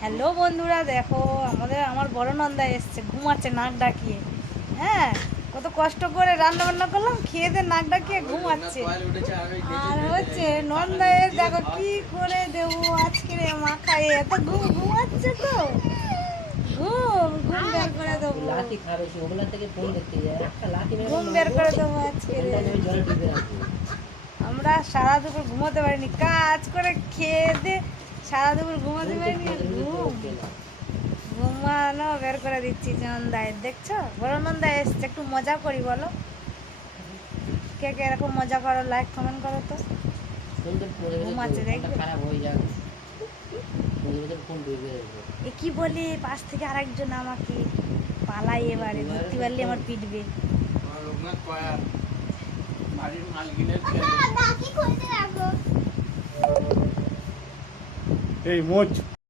Hello বন্ধুরা, দেখো আমার বড় নন্দা এসছে, ঘুমাচ্ছে নাক ডাকিয়ে। হ্যাঁ, কত কষ্ট করে রান্না বান্না করলাম, খেয়ে দিয়ে নাক ডাকিয়ে ঘুমাচ্ছে। আর হচ্ছে নন্দায়ের দেখো কি করে দেবো আজকে রে মাখায়, এত ঘুমাচ্ছে তো। ঘুম ঘুম বের করে দেবো, ঘুম বের করে দেবো আজকে রে। আমরা সারা দুপুর ঘুমোতে পারিনি, কাজ করে খেয়ে দিয়ে সারা দুপুর ঘুমোতে পারিনি। ঘুমানো বের করে দিচ্ছি নন্দায়। দেখছো বড় নন্দা এসছে, একটু মজা করি বলো। কে কে এরকম মজা করো, লাইক কমেন্ট করো তো। ঘুমাচ্ছে দেখবে। এ কি বলি, পাশ থেকে আরেকজন আমাকে পালাই, এবারে ধরতে পারলে আমার পিটবে। এই মোচ